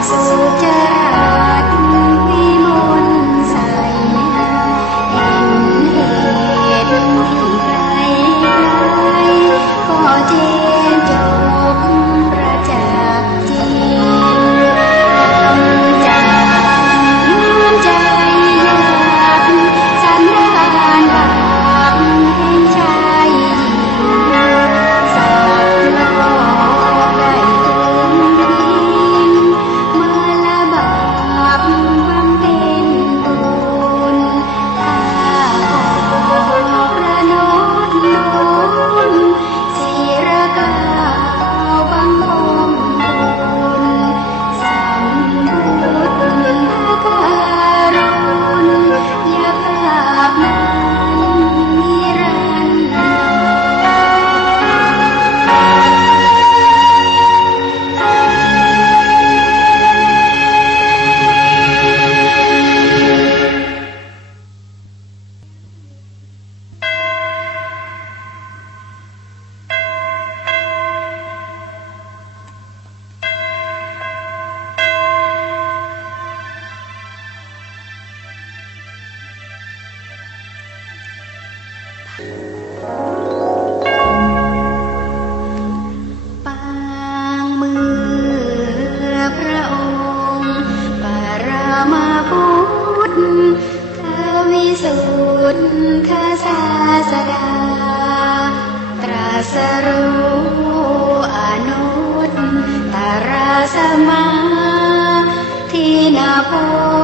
sejarah สดา ตรัสรู้อนุตตรสมาทีนาโพ